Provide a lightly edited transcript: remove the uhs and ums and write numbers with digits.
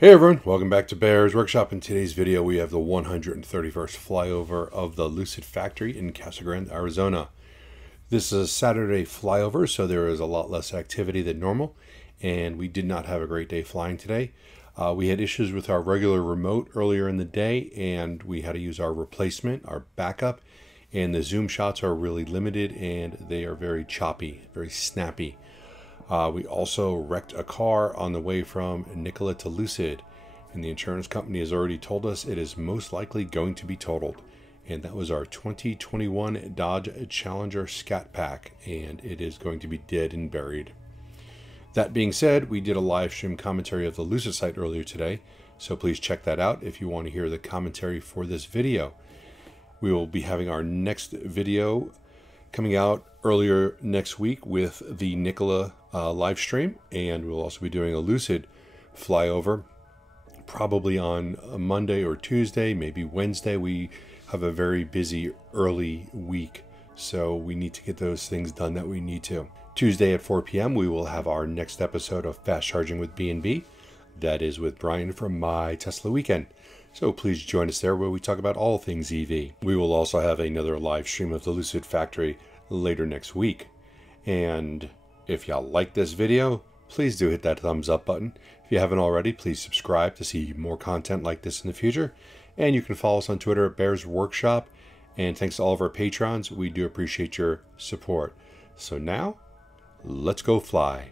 Hey everyone, welcome back to Bears Workshop. In today's video we have the 131st flyover of the Lucid factory in Casa Grande, Arizona. This is a Saturday flyover, so there is a lot less activity than normal, and we did not have a great day flying today. We had issues with our regular remote earlier in the day, and we had to use our replacement, our backup, and the zoom shots are really limited and they are very choppy, very snappy. We also wrecked a car on the way from Nikola to Lucid, and the insurance company has already told us it is most likely going to be totaled. And that was our 2021 Dodge Challenger Scat Pack, and it is going to be dead and buried. That being said, we did a live stream commentary of the Lucid site earlier today, so please check that out if you want to hear the commentary for this video. We will be having our next video coming out earlier next week with the Nikola live stream, and we'll also be doing a Lucid flyover probably on a Monday or Tuesday, maybe Wednesday. We have a very busy early week, so we need to get those things done that we need to. Tuesday at 4 p.m. we will have our next episode of Fast Charging with B&B. That is with Brian from My Tesla Weekend. So please join us there where we talk about all things EV. We will also have another live stream of the Lucid factory later next week. And if y'all like this video, please do hit that thumbs up button. If you haven't already, please subscribe to see more content like this in the future. And you can follow us on Twitter at Bears Workshop. And thanks to all of our patrons, we do appreciate your support. So now, let's go fly.